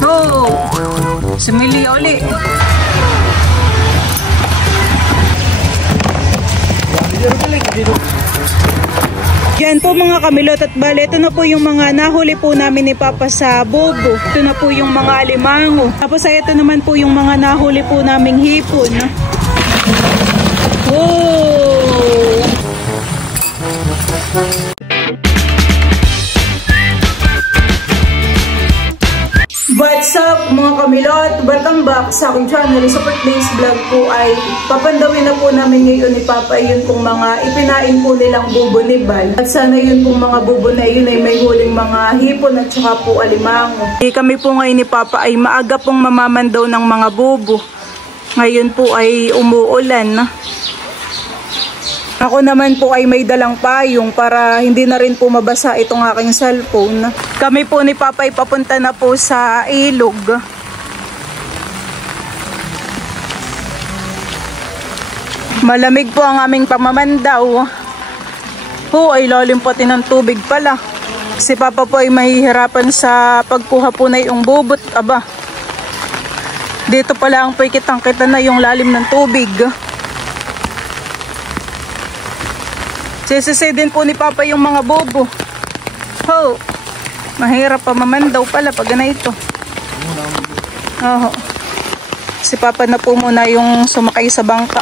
Oh, simili uli. Yan po mga kamilot at bale, ito na po yung mga nahuli po namin ni Papa sa bobo. Ito na po yung mga alimango. Tapos ay ito naman po yung mga nahuli po naming hipon. Oh! What's up mga kamilot? Welcome back sa aking channel. Sa today's vlog po ay papandawin na po namin ngayon ni Papa yun pong mga ipinain po nilang bubo ni Bal. At sana yun pong mga bubo na yun ay may huling mga hipon at saka po alimango. Kami po ngayon ni Papa ay maaga pong mamamandaw ng mga bubo. Ngayon po ay umuulan. Ako naman po ay may dalang payong para hindi na rin po mabasa itong aking cellphone. Kami po ni Papa ay papunta na po sa ilog. Malamig po ang aming pamamandaw. Ay lalim pati ng tubig pala. Si Papa po ay mahihirapan sa pagkuha po na yung bubot. Aba, dito pala ang kitang-kita na yung lalim ng tubig. Sisisi din po ni Papa yung mga bobo. Mahirap pa mamandaw pala pag ganito. Si Papa na po muna yung sumakay sa bangka.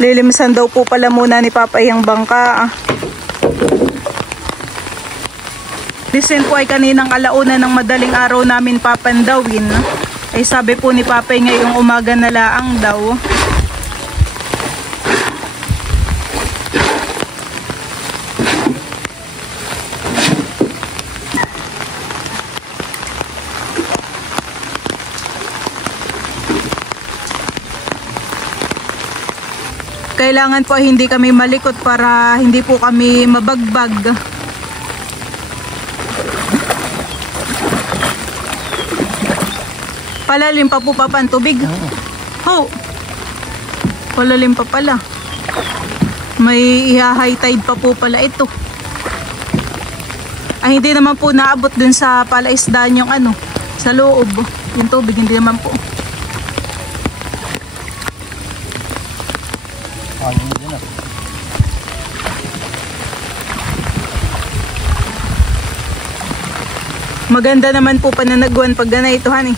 Lilimisan daw po pala muna ni Papa yung bangka. Listen po ay kaninang alauna ng madaling araw namin papandawin. Ay sabi po ni Papa ngayong umaga na laang daw. Kailangan po hindi kami malikot para hindi po kami mabagbag. Palalim pa po Papa ang tubig. Palalim pa pala. May high tide pa po pala ito. Ay hindi naman po naabot dun sa palaisdaan yung sa loob. Yung tubig hindi naman po. Maganda naman po pananaguan pag ganito, honey.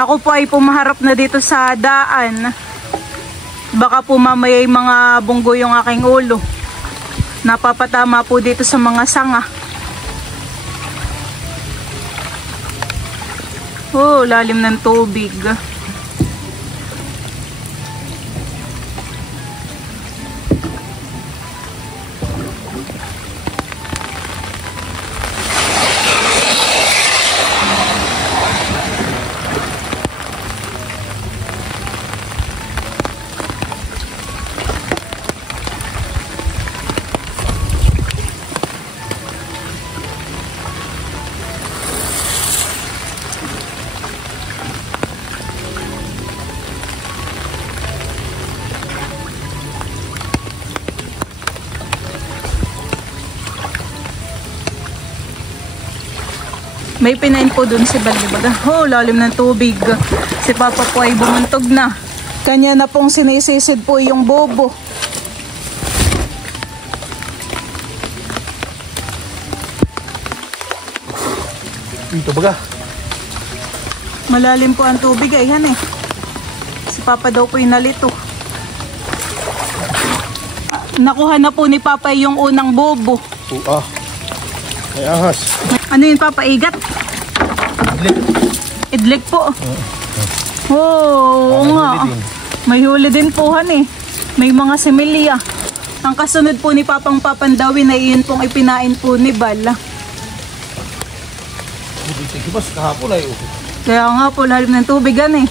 Ako po ay pumaharap na dito sa daan. Baka po mamaya yung mga bunggo yung aking ulo. Napapatama po dito sa mga sanga. Lalim ng tubig. May pinain po dun si Balibaga. Lalim ng tubig. Si Papa po ay bumuntog na. Kanya na pong sinisisid po yung bobo. Ito baga. Malalim po ang tubig ay Si Papa daw po yung nalito. Nakuha na po ni Papa yung unang bobo. Ay ahas. Ano yun Papa? Igat? Idlik po. Oo nga. May huli din po May mga similya. Ang kasunod po ni Papang papandawin ay yun pong ipinain po ni Bal. Hibas kahapon ay. Kaya nga po, lalim ng tubig yan eh.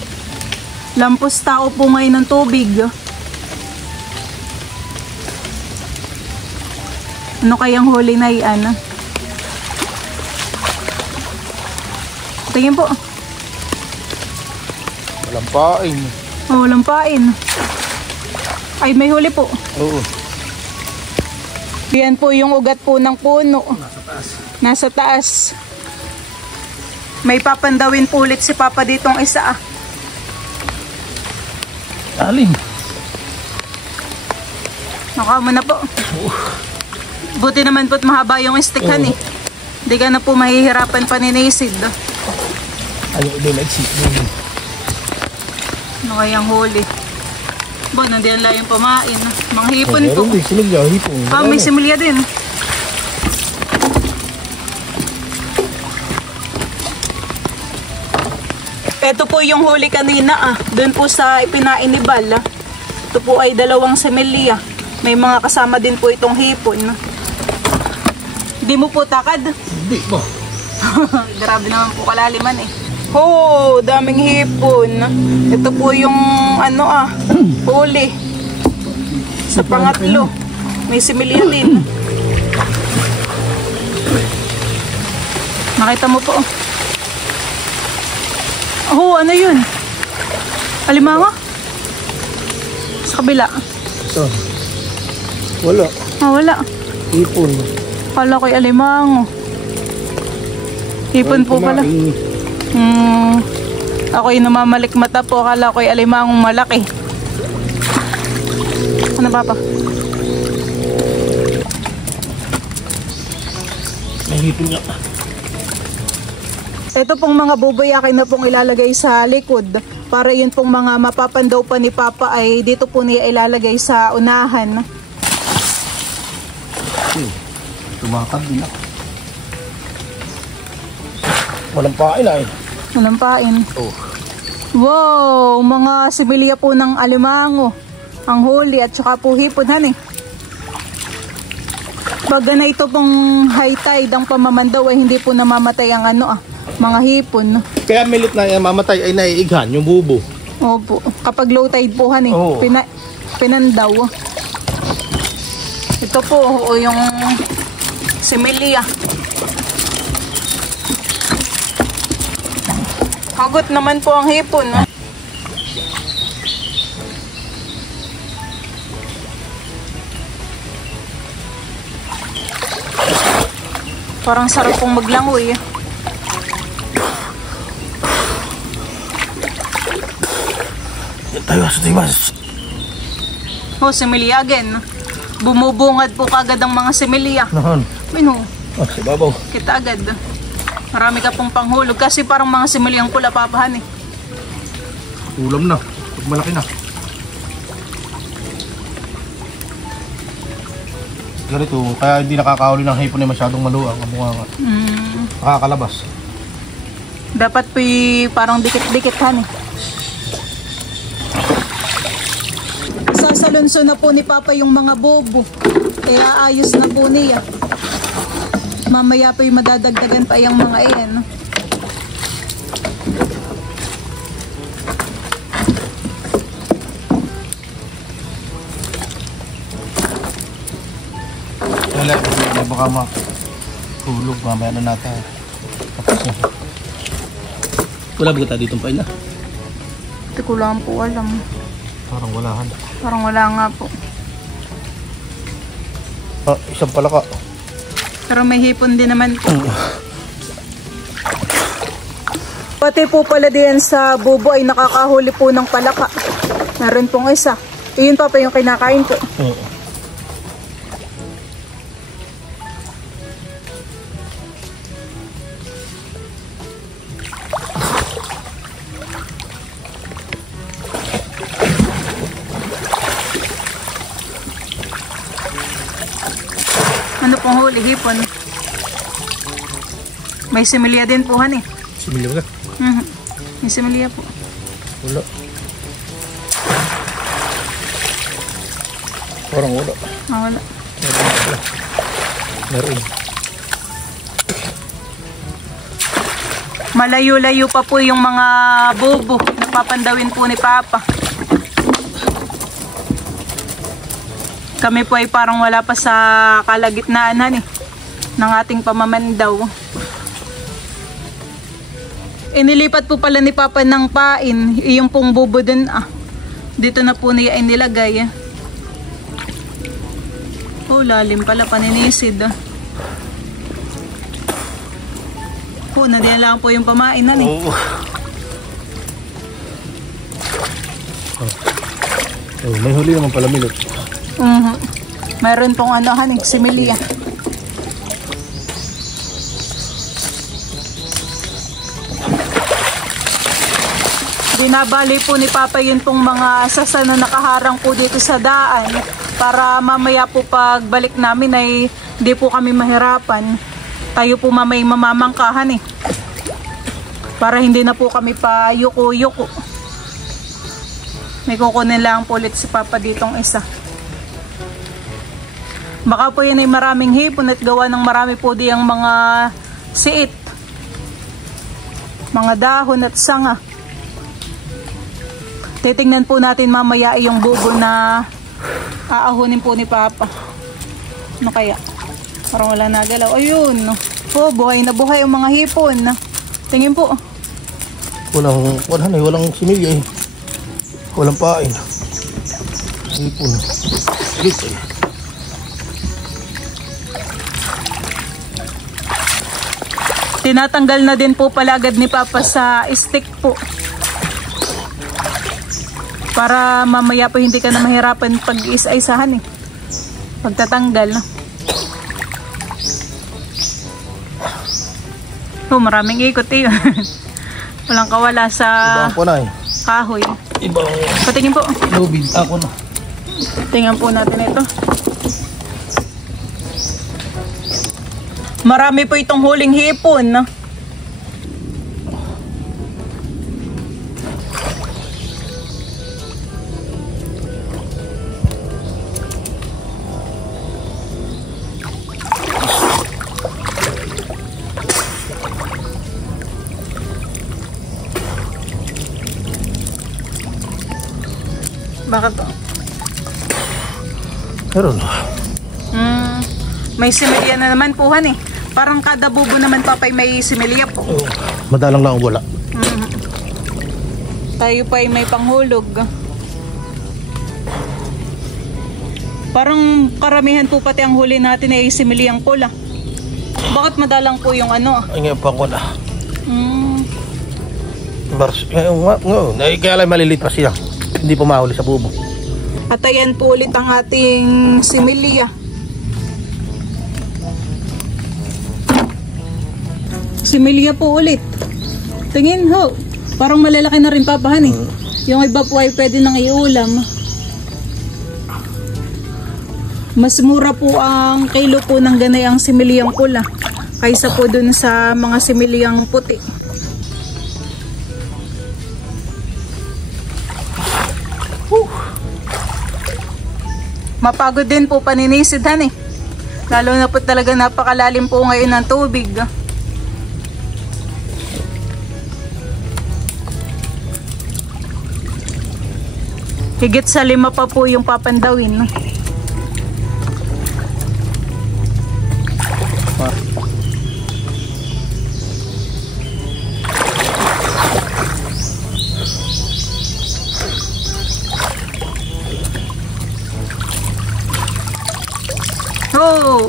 Lampos tao po ngayon ng tubig. Ano kayang huli na iyan? Tingin po. Walang pain. Oh, walang pain. Ay, may huli po. Oo. Yan po yung ugat po ng puno. Nasa taas. Nasa taas. May papandawin po ulit si Papa ditong isa. Alim. Nakama na po. Buti naman po't mahaba yung stickan eh. Hindi ka na po mahihirapan paninisid. Ayaw din nag-sit. Ano kayang huli? Bo, nandiyan lang yung pamain. Mga hipon po. Meron din, similya, hipon. Ah, may similya din. Ito po yung huli kanina doon po sa ipinain ni Bal. Ito po ay 2 similya. May mga kasama din po itong hipon. Di mo po takad? Hindi ba? Grabe naman po kalaliman eh. Oh, daming hipon. Ito po yung huli. Sa pangatlo. May similya din. Nakita mo po. Oh, ano yun? Alimango? Sa kabila. So, wala. Ah, wala. Hipon. Kala ko'y alimango. Hipon po pala. Ako'y namamalik mata po. Kala ko'y alimangong malaki. Ano Papa? May hipon nga. Ito pong mga buboy akin na pong ilalagay sa likod. Para yun pong mga mapapandaw pa ni Papa ay dito po niya ilalagay sa unahan. Tumakad din ako. Walang pain ay. Walang pain. Oh. Wow! Mga similya po ng alimango. Ang huli at saka po hipon Baga na ito pong high tide ang pamamandaw ay hindi po namamatay ang mga hipon. Kaya milit na yan, mamatay ay naiighan yung bubo. Opo. Kapag low tide po Oo. pinandaw. Ito po yung similya. Hagot naman po ang hipon. Parang sarap pong maglangoy. Tayo sa timas. Oh, similya again. Bumubungad po kagad ang mga similya. Nahan. Mino, Si babaw. kita agad. Marami ka pong panghulog kasi parang mga similyang pula papahan eh. Ulam na. Pag malaki na. Ganito, kaya hindi nakakahuli ng hipon ay masyadong maluang ang mukha nga. Nakakalabas. Dapat po parang dikit-dikit eh. Sasalunso na po ni Papa yung mga bobo. Kaya ayos na po niya. Mamaya po yung madadagdagan pa yung mga iyan. Wala, baka mahulog mamaya na natin. Wala ba tayo ditong pain na? Hindi ko lang po alam. Parang walahan. Parang wala nga po. Isang palaka. Pero may hipon din naman po. Pati po pala diyan sa bubo ay nakakahuli po ng palaka. Meron pong isa. Iyon pa yung kinakain ko. Oo. Ano pong huli? Hipon. May similya din po eh. Similya ba? May similya po. Wala. Parang wala. Wala. Meron. Malayo-layo pa po yung mga bubo na papandawin po ni Papa. Kami po ay parang wala pa sa kalagitnaan ng ating pamamandaw. Inilipat po pala ni Papa ng pain, yung pong bubo din dito na po niya inilagay. Oh, lalim pala, paninisid. Oh, nadiyan lang po yung pamain may huli naman pala milot. Meron pong similya. Binabali po ni Papa yun pong mga sasa na nakaharang po dito sa daan para mamaya po pagbalik namin ay hindi po kami mahirapan. Tayo po mamay mamamangkahan para hindi na po kami pa yuko-yuko. May kukunin lang po ulit si Papa ditong isa. Baka po yan ay maraming hipon at gawa ng marami po diyang mga siit, mga dahon at sanga. Titingnan po natin mamaya yung bubo na aahunin po ni Papa. Ano kaya? Parang wala nagalaw. Ayun. Oh, buhay na buhay ang mga hipon. Tingin po. Walang similya Walang pain. Hipon. Tinatanggal na din po pala agad ni Papa sa stick po. Para mamaya po hindi ka na mahirapan pag isa-isahan pagtatanggal. Oh, maraming ikot Walang kawala sa kahoy. Patingin po. Lubid ako na. Tingnan po natin ito. Marami po itong huling hipon. Bakit po? Meron. May similya na naman po Parang kada bubo naman Papa may similya po. Madalang lang wala. Tayo pa ay may panghulog. Parang karamihan po pati ang huli natin ay similyang pula. Bakit madalang po yung Ay nga pa ko na. Kaya lang malilit pa siya. Hindi po mahuli sa bubo. At ayan po ulit ang ating similya. Similya po ulit. Tingin ho. Parang malalaki na rin Papa Yung iba po ay pwede nang iulam. Mas mura po ang kilo po ng ganayang similyang pula kaysa po dun sa mga similyang puti. Mapagod din po paninisid lalo na po talaga napakalalim po ngayon ng tubig. Higit sa 5 pa po yung papandawin. Oh,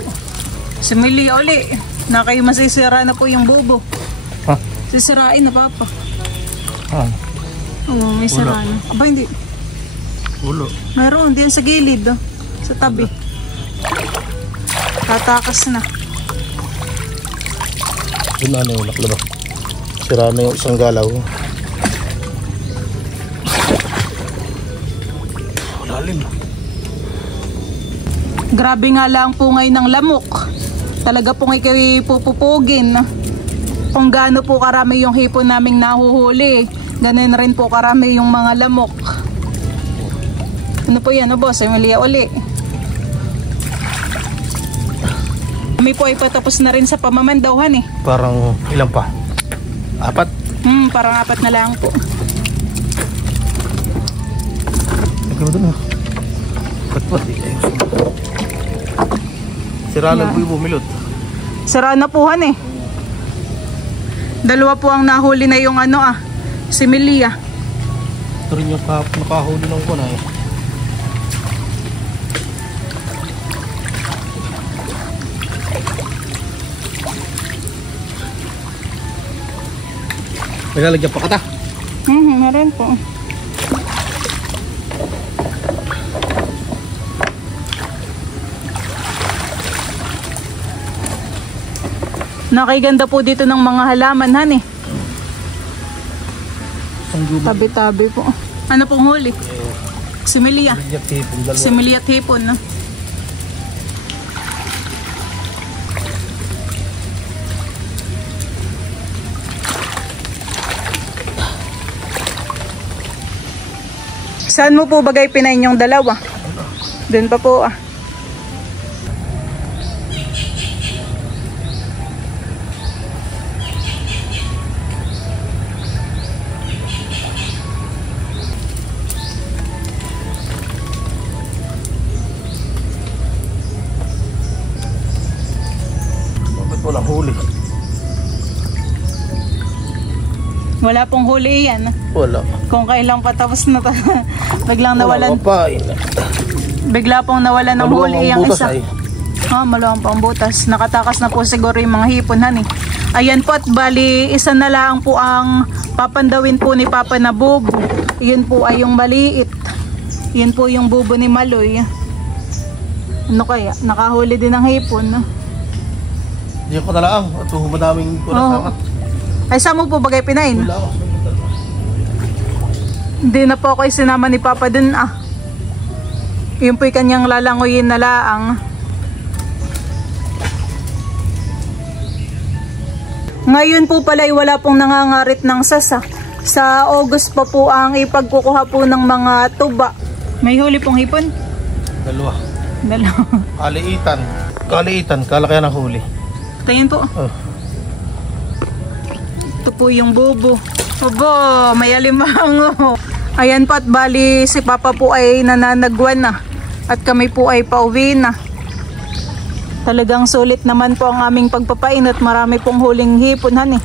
similya uli. Na kayo masisira na po yung bubo. Sisirain na Papa. Oo, may sira na. Aba, hindi. Ulo. Meron, diyan sa gilid. Sa tabi. Tatakas na. Yun na yung naklaba. Sira na yung isang galaw. Lalim. Grabe nga lang po ngayon ng lamok. Talaga pong ikipupupugin. Kung gaano po karami yung hipon naming nahuhuli, ganun rin po karami yung mga lamok. Ano po yan, boss? Ay maliya uli. Kami po ay patapos na rin sa pamamandawhan Parang ilan pa? Apat? Parang 4 na lang po. Ikaw doon ha. Ba't ba? Sira lang po yung bumilot. Sira na po han eh. 2 po ang nahuli na yung similia. Ito rin yung nakahuli ng kuna eh. May lalagyan pa kata? Meron po. Nakiganda po dito ng mga halaman han eh. Tabi-tabi po. Ano pong huli? Similia. Similia at hipon. No? Saan mo po bagay pinain yung dalawa? Doon pa po Walang huli. Wala pong huli yan. Wala. Kung kailang patapos na biglang nawalan. Wala Bigla pong nawalan ng huli yung isa. Maluwang pang butas. Nakatakas na po siguro yung mga hipon han eh. Ayan po at bali isa na lang po ang papandawin po ni Papa na bubo. Yun po ay yung maliit. Yun po yung bubo ni Maloy. Ano kaya? Nakahuli din ng hipon. Hindi ko talaang. Ito madaming kunasangat. Ay saan mo po bagay pinain? Wala ako. Hindi na po ako sinama ni Papa dun Yun po'y kanyang lalangoyin na laang. Ngayon po pala ay wala pong nangangarit ng sasa. Sa August pa po ang ipagkukuha po ng mga tuba. May huli pong hipon? Dalawa. Kaliitan. Kala kaya ng huli. Tingin po. Ito po yung bubo. Obo, may alimango. Ayan po at bali si Papa po ay nananagwan na. At kami po ay pauwi na. Talagang sulit naman po ang aming pagpapain at marami pong huling hipon han eh.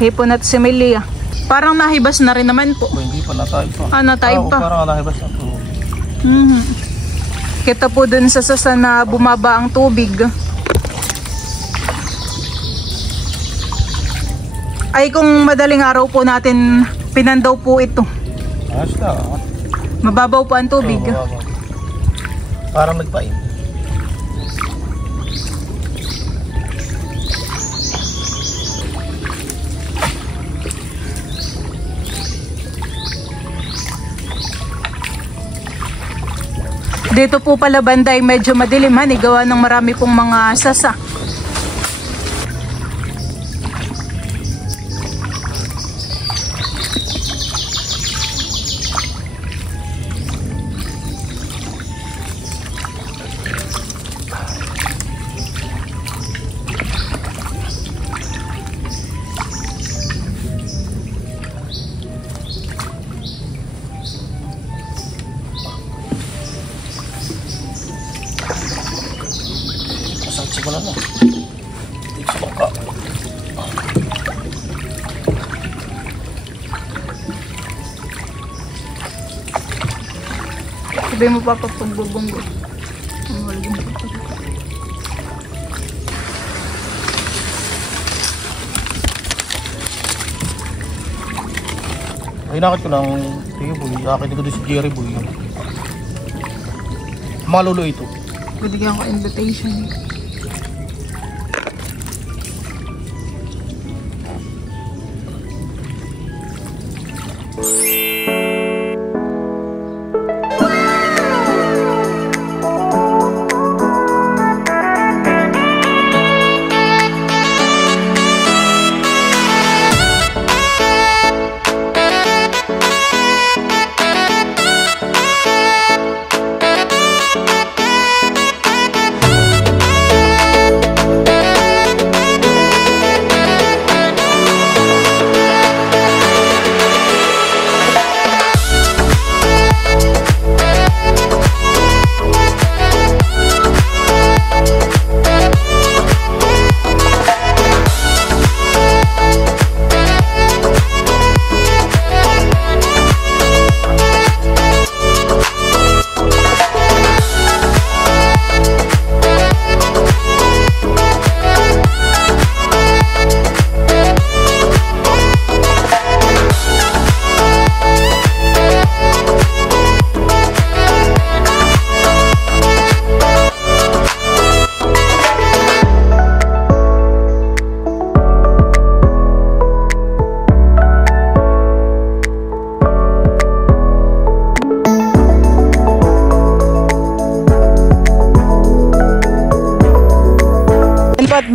Hipon at similia. Parang nahibas na rin naman po. Hindi pa natay pa. Natay pa. Parang nahibas na po. Kita po dun sa sasa na bumaba ang tubig. Ay kung madaling araw po natin pinandaw po ito. Basta. Mababaw po ang tubig. Parang nagpain. Dito po pala banday medyo madilim han, gawa ng marami pong mga sasa. Wala na. Tigsa ko ka. Sabi mo pa pagbubunggo. Ay nakit ko ng sige boy. Nakit ko doon si Jerry boy. Malulo ito. Bigyan ko invitation.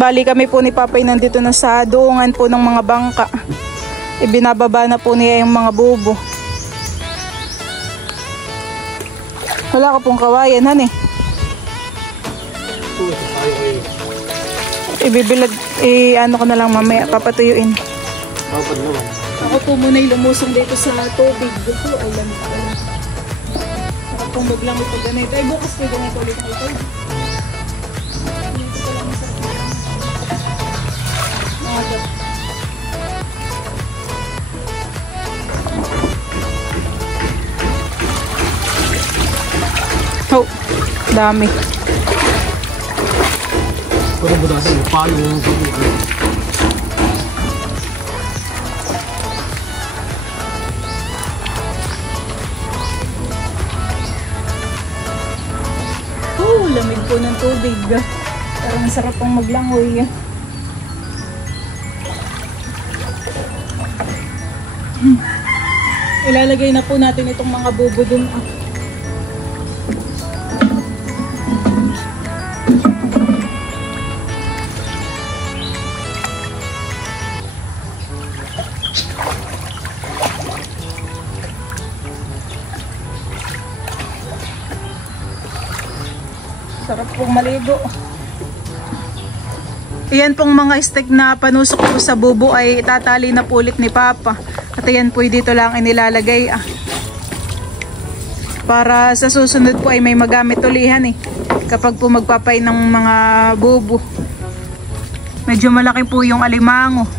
bali kami po ni Papay nandito na sa duungan po ng mga bangka. Ibinababa na po niya yung mga bubo. Wala ka pong kawayan, han eh. Ibibilad, ano ko na lang mamaya, papatuyuin. Ako po muna yung lumusong dito sa tubig. Dito, ay lamig ko. Ako pong maglang ito ganito. Ay bukas po ganito ulit na ito. Oh, dami. Pwede ba natin paano yung tubig? Oh, lamig po ng tubig. Parang sarap pang maglangoy. Ilalagay na po natin itong mga bubo dun. Sarap pong maligo. Iyan pong mga stick na panusok po sa bubo ay tatali na po ulit ni Papa. At ayan po dito lang inilalagay. Para sa susunod po ay may magamit ulihan eh. Kapag po magpapay ng mga bubo. Medyo malaki po yung alimango.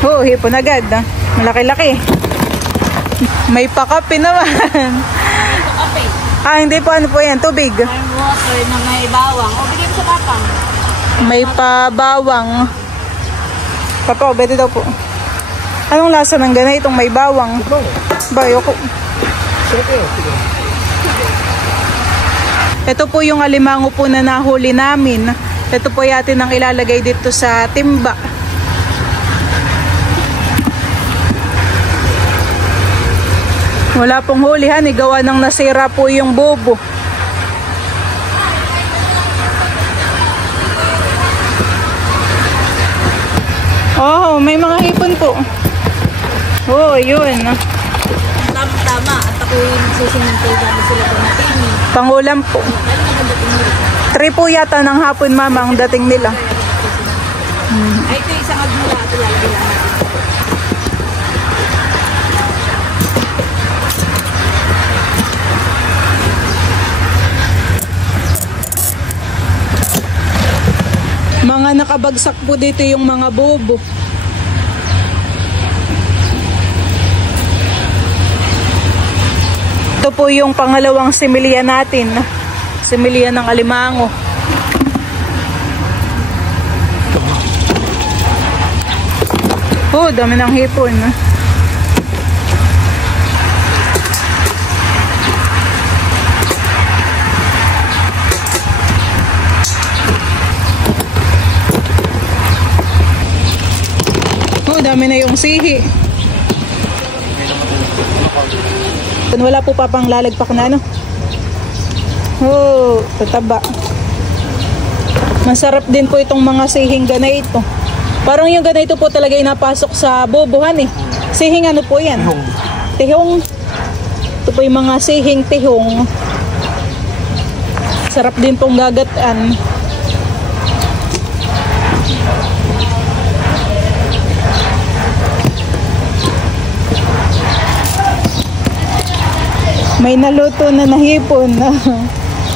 Oh, hipon agad. Malaki-laki. May pakape naman. Pakape. Hindi po. Ano po yan? Tubig. May water na may bawang. O, bigyan mo sa papa. May pabawang. Papa, obete daw po. Anong lasa ng ganay itong may bawang? Bayoko. Ito po yung alimango po na nahuli namin. Ito po yatin ang ilalagay dito sa timba. Wala pong hulihan, gawa ng nasira po yung bubo. Oh, may mga hipon po. Oh, yun. Tama. At ako'y nagsisimintay dami sila po natin. Pangulam po. 3 po yata ng hapon, mama, ang dating nila. Ay, ito isang agmula. Ito lalagay lang natin. Mga nakabagsak po dito yung mga bobo. Ito po yung pangalawang similya natin. Similya ng alimango. Oh, dami ng hipon. Dami na yung sihi. Kung wala po pa pang lalagpak na ano. Oh, tataba. Masarap din po itong mga sihing ganito. Parang yung ganito po talaga yung napasok sa bobohan eh. Sihing ano po yan? Tihong. Ito po yung mga sihing tihong. Sarap din pong gagatan. May naluto na nahipon.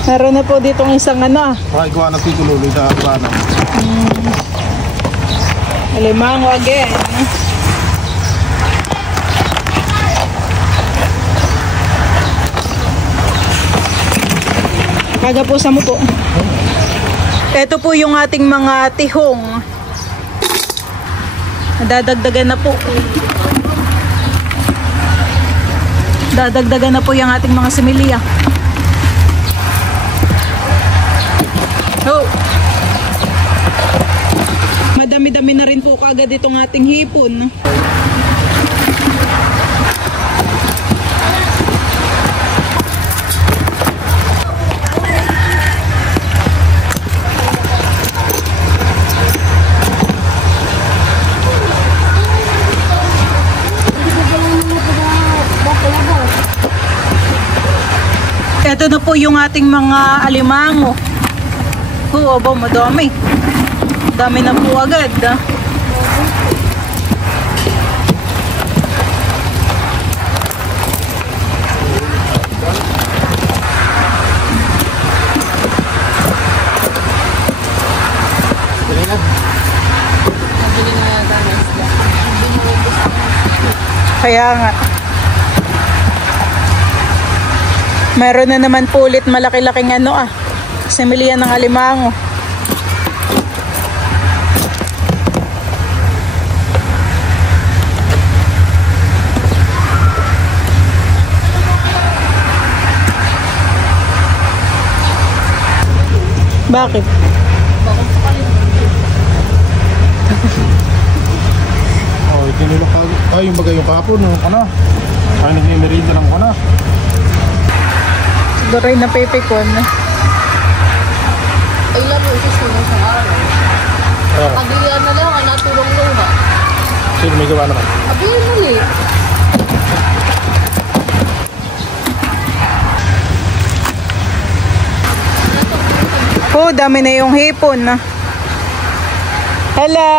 Naroon na po ditong isang ano. Pakagawa na tituloy sa abanan. Alimango again. Kagapusa mo po. Ito po yung ating mga tihong. Dadagdagan na po. Dadagdagan na po yung ating mga similya. Oh. Dumadami na rin po kaagad itong ating hipon. Ito na po yung ating mga alimango. Oo, aba, madami. Dami na po agad. Kaya nga. Meron na naman po ulit malaki-laking similian ng alimango. Bakit? Tinulog ka. Ay, yung bagay yung kapon. Ay, nag-emerida lang ko na. Siguro ay napipikon. Ay, laro, susunod sa araw. Pagbilihan na lang, natulong luha. Sino may gawa naman? Abihin muli. Dami na yung hipon. Hello!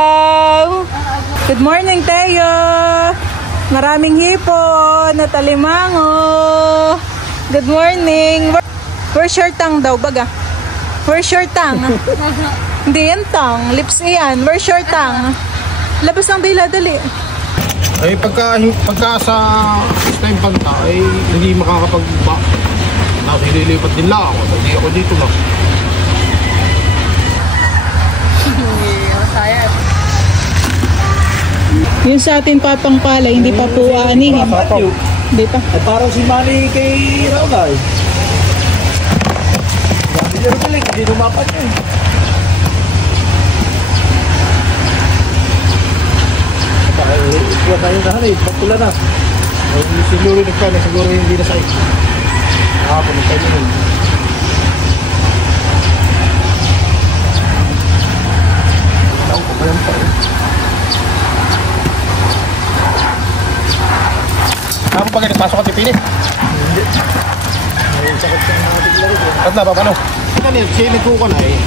Good morning, Teo! Maraming hipon at alimango. Good morning. Where's your tongue daw, baga? Where's your tongue? Hindi yan tongue. Lips iyan. Where's your tongue? Labas ang dila, dali. Ay, pagka sa time banta, ay hindi makakapag-back. Nililipat din lang ako. Hindi ako dito lang. Yung sa atin papang pala, hindi pa po aanihin. Hindi pa. Ay, parang si Manny kay Raugay. Dami niya rin hindi lumapat niya eh. Baka iwan na yun na hanay, pagpula na. Siguro nagkala, siguro hindi na sa'yo. Nakapon, nagkala yun. Ako pa yan pa eh. Ako pag nagpasok at ipinit? Hindi. May sakot ka na natin ito. At na ba, paano? Kanil, siya nagkuka na eh.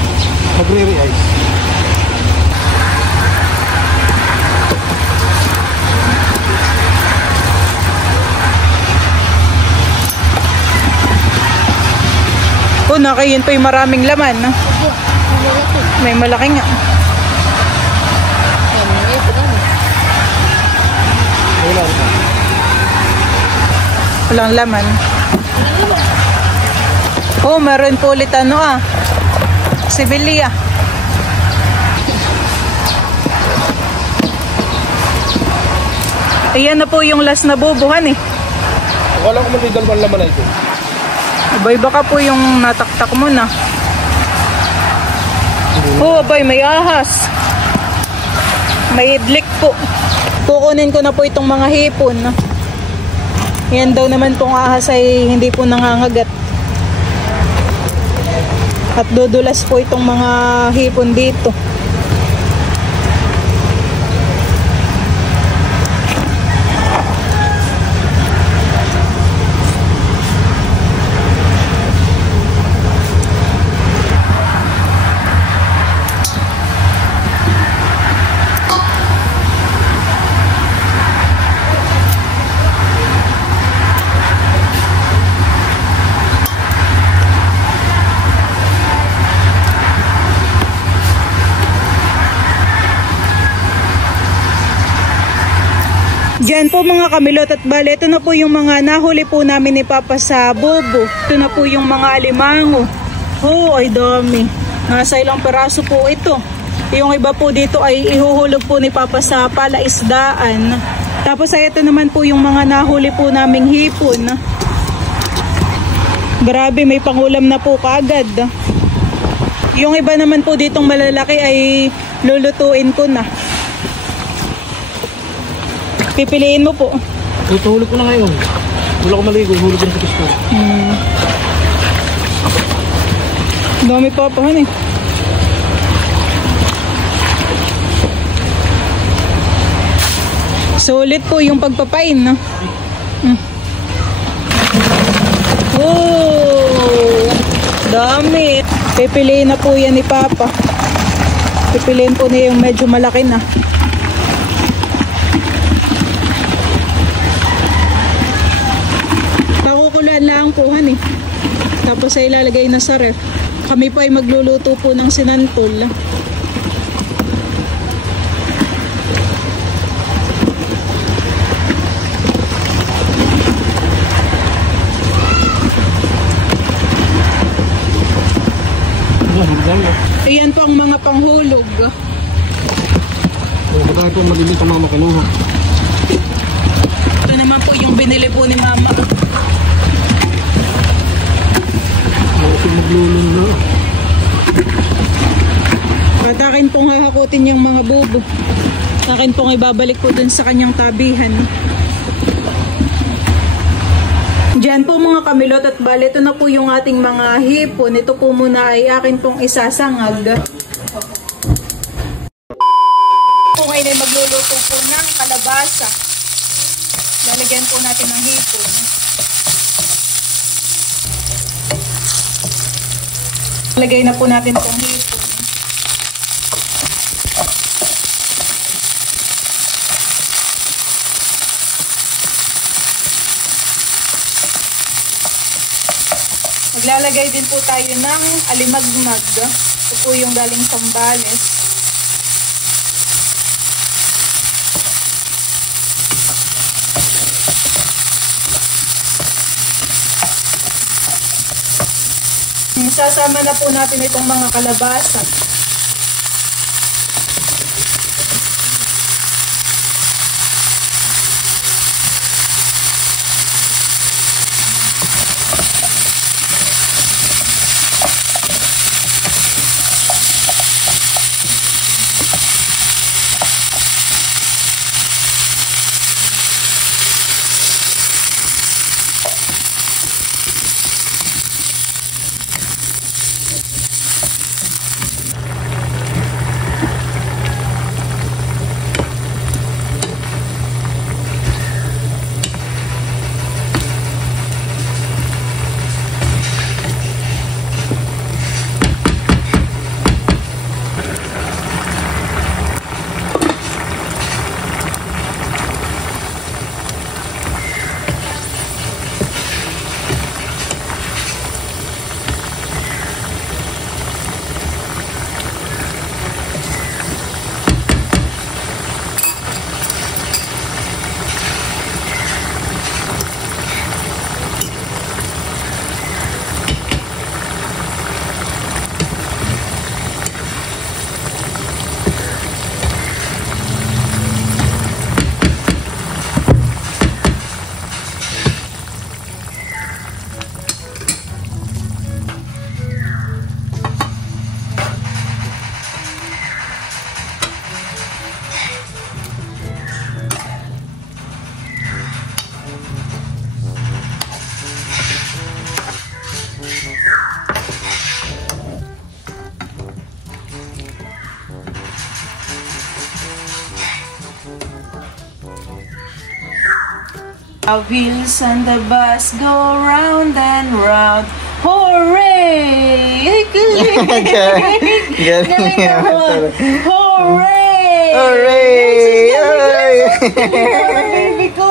Magre-re-ice. Nakayin pa yung maraming laman. May malaki nga. Walang laman. Meron po ulit sibilia. Ayan na po yung last na bubuhan eh. Wala ko may dalawang laman na ito. Abay, baka po yung nataktak mo na. Abay, may ahas. May idlik po. Kukunin ko na po itong mga hipon. Yan daw naman pong ahas ay hindi po nangangagat. At dudulas po itong mga hipon dito. Diyan po mga kamilot at bale, ito na po yung mga nahuli po namin ni Papa sa bobo. Ito na po yung mga alimango. Ay dami. Nasa ilang peraso po ito. Yung iba po dito ay ihuhulog po ni Papa sa palaisdaan. Tapos ay ito naman po yung mga nahuli po naming hipon. Grabe, may pangulam na po kaagad. Yung iba naman po ditong malalaki ay lulutuin ko na. Pipiliin mo po. Tuhulog ko na ngayon. Wala ko maligo, hulog ko na sa gusto. Dami papahan eh. Sulit po yung pagpapain, no? Oh, dami. Pipiliin na po yan ni Papa. Pipiliin po niya yung medyo malaki na. Pakukuluan lang po, han eh. Tapos ay ilalagay na sa ref. Kami po ay magluluto po ng sinantol. Ayan po ang mga panghulog. Kaya po maliliit ang mama kinuha. Ito naman po yung binili po ni Mama. Maglulun na. At akin pong hahakutin yung mga bubo. Akin pong ibabalik po dun sa kanyang tabihan. Diyan po mga kamilot at bali, ito na po yung ating mga hipon. Ito po muna ay akin pong isasangag. Po ngayon ay magluluto po ng kalabasa. Lalagyan po natin ng hipon. Lagay na po natin itong hipon. Maglalagay din po tayo ng alimagmag. Ito po yung galing Sambales. Sasama na po natin itong mga kalabasa. Our wheels on the bus go round and round. Hooray! Galing naman. Hooray! Hooray! Baby ko!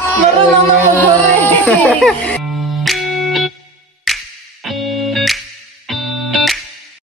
Marunong ako hooray!